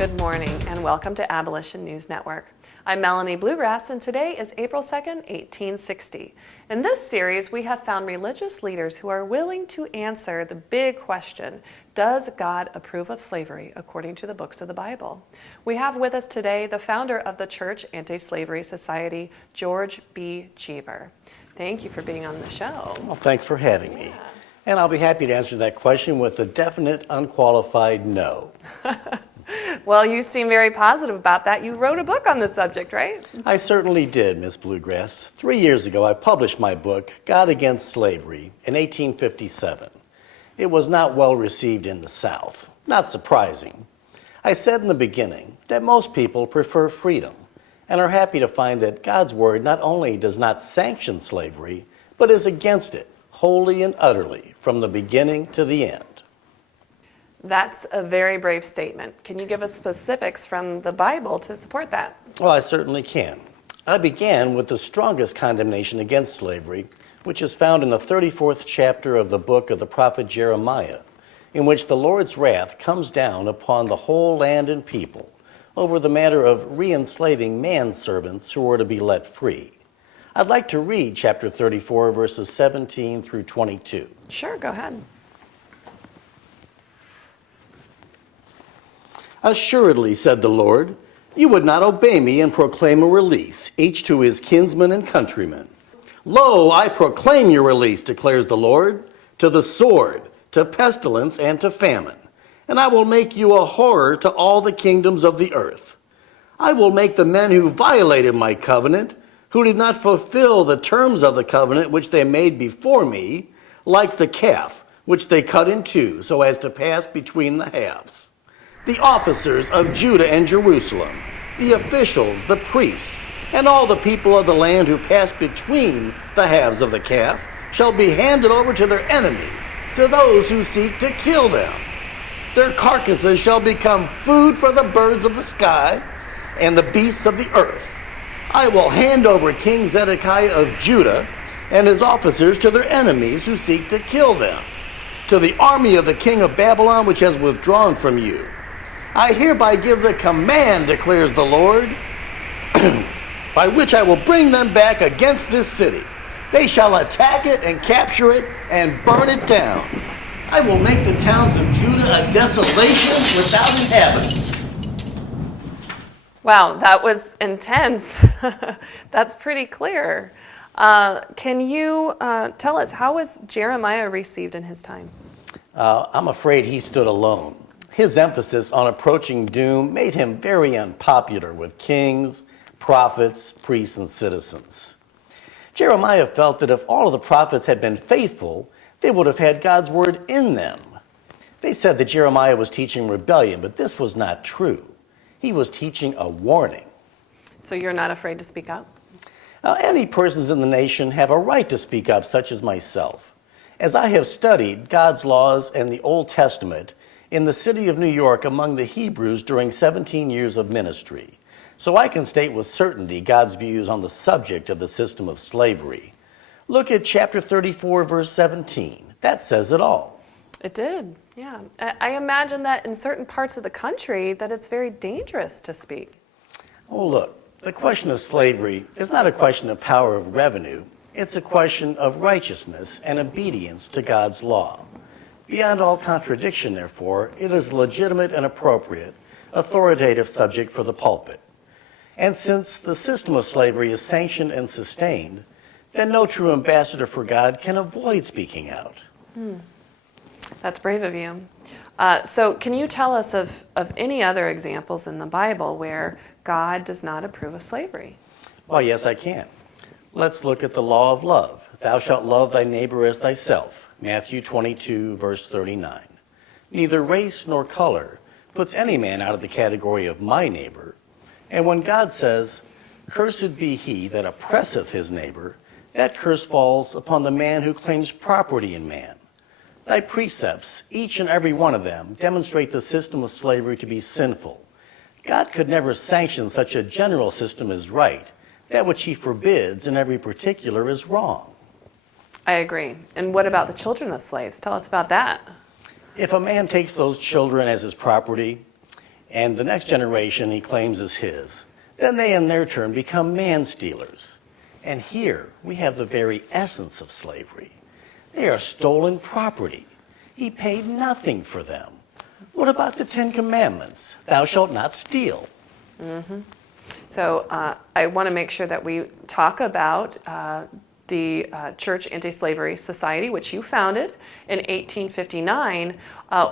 Good morning and welcome to Abolition News Network. I'm Melanie Bluegrass and today is April 2nd, 1860. In this series, we have found religious leaders who are willing to answer the big question, does God approve of slavery according to the books of the Bible? We have with us today the founder of the Church Anti-Slavery Society, George B. Cheever. Thank you for being on the show. Well, thanks for having me. And I'll be happy to answer that question with a definite, unqualified no. Well, you seem very positive about that. You wrote a book on the subject, right? I certainly did, Miss Bluegrass. 3 years ago, I published my book, God Against Slavery, in 1857. It was not well received in the South. Not surprising. I said in the beginning that most people prefer freedom and are happy to find that God's word not only does not sanction slavery, but is against it, wholly and utterly, from the beginning to the end. That's a very brave statement. Can you give us specifics from the Bible to support that? Well, I certainly can. I began with the strongest condemnation against slavery, which is found in the 34th chapter of the book of the prophet Jeremiah, in which the Lord's wrath comes down upon the whole land and people over the matter of re-enslaving manservants who are to be let free. I'd like to read chapter 34, verses 17 through 22. Sure, go ahead. Assuredly, said the Lord, you would not obey me and proclaim a release, each to his kinsman and countryman. Lo, I proclaim your release, declares the Lord, to the sword, to pestilence, and to famine. And I will make you a horror to all the kingdoms of the earth. I will make the men who violated my covenant, who did not fulfill the terms of the covenant which they made before me, like the calf, which they cut in two, so as to pass between the halves. The officers of Judah and Jerusalem, the officials, the priests, and all the people of the land who pass between the halves of the calf shall be handed over to their enemies, to those who seek to kill them. Their carcasses shall become food for the birds of the sky and the beasts of the earth. I will hand over King Zedekiah of Judah and his officers to their enemies who seek to kill them, to the army of the king of Babylon which has withdrawn from you. I hereby give the command, declares the Lord, by which I will bring them back against this city. They shall attack it and capture it and burn it down. I will make the towns of Judah a desolation without inhabitants. Wow, that was intense. That's pretty clear. Can you tell us, how was Jeremiah received in his time? I'm afraid he stood alone. His emphasis on approaching doom made him very unpopular with kings, prophets, priests, and citizens. Jeremiah felt that if all of the prophets had been faithful, they would have had God's word in them. They said that Jeremiah was teaching rebellion, but this was not true. He was teaching a warning. So you're not afraid to speak up? Any persons in the nation have a right to speak up, such as myself. As I have studied God's laws and the Old Testament in the city of New York among the Hebrews during 17 years of ministry, so I can state with certainty God's views on the subject of the system of slavery. Look at chapter 34, verse 17. That says it all. It did, yeah. I imagine that in certain parts of the country that it's very dangerous to speak. Oh, look, the question of slavery is not a question of power of revenue. It's a question of righteousness and obedience to God's law. Beyond all contradiction, therefore, it is a legitimate and appropriate, authoritative subject for the pulpit. And since the system of slavery is sanctioned and sustained, then no true ambassador for God can avoid speaking out. That's brave of you. So can you tell us of any other examples in the Bible where God does not approve of slavery? Well, yes, I can. Let's look at the law of love. Thou shalt love thy neighbor as thyself. Matthew 22, verse 39. Neither race nor color puts any man out of the category of my neighbor. And when God says, cursed be he that oppresseth his neighbor, that curse falls upon the man who claims property in man. Thy precepts, each and every one of them, demonstrate the system of slavery to be sinful. God could never sanction such a general system as right. That which he forbids in every particular is wrong. I agree. And what about the children of slaves? Tell us about that. If a man takes those children as his property, and the next generation he claims is his. Then they in their turn become man-stealers. And here we have the very essence of slavery. They are stolen property. He paid nothing for them. What about the Ten Commandments? Thou shalt not steal. So I want to make sure that we talk about the Church Anti-Slavery Society, which you founded in 1859.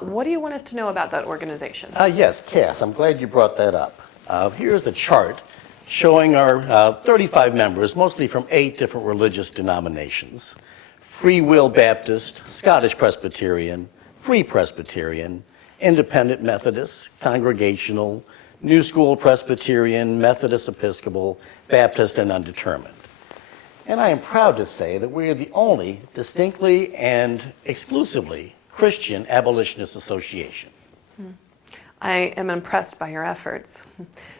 What do you want us to know about that organization? Yes, Cass, I'm glad you brought that up. Here's a chart showing our 35 members, mostly from 8 different religious denominations: Free Will Baptist, Scottish Presbyterian, Free Presbyterian, Independent Methodist, Congregational, New School Presbyterian, Methodist Episcopal, Baptist, and Undetermined. And I am proud to say that we are the only distinctly and exclusively Christian abolitionist association. I am impressed by your efforts.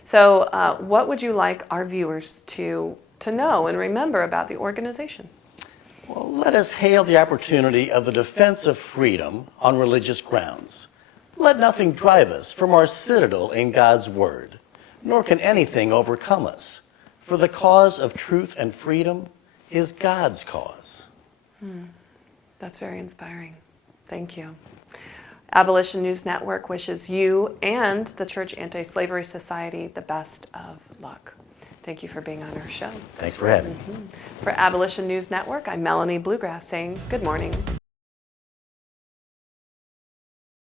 So what would you like our viewers to know and remember about the organization? Well, let us hail the opportunity of the defense of freedom on religious grounds. Let nothing drive us from our citadel in God's Word, nor can anything overcome us. For the cause of truth and freedom is God's cause. That's very inspiring. Thank you. Abolition News Network wishes you and the Church Anti-Slavery Society the best of luck. Thank you for being on our show. Thanks for having me. For Abolition News Network, I'm Melanie Bluegrass saying good morning.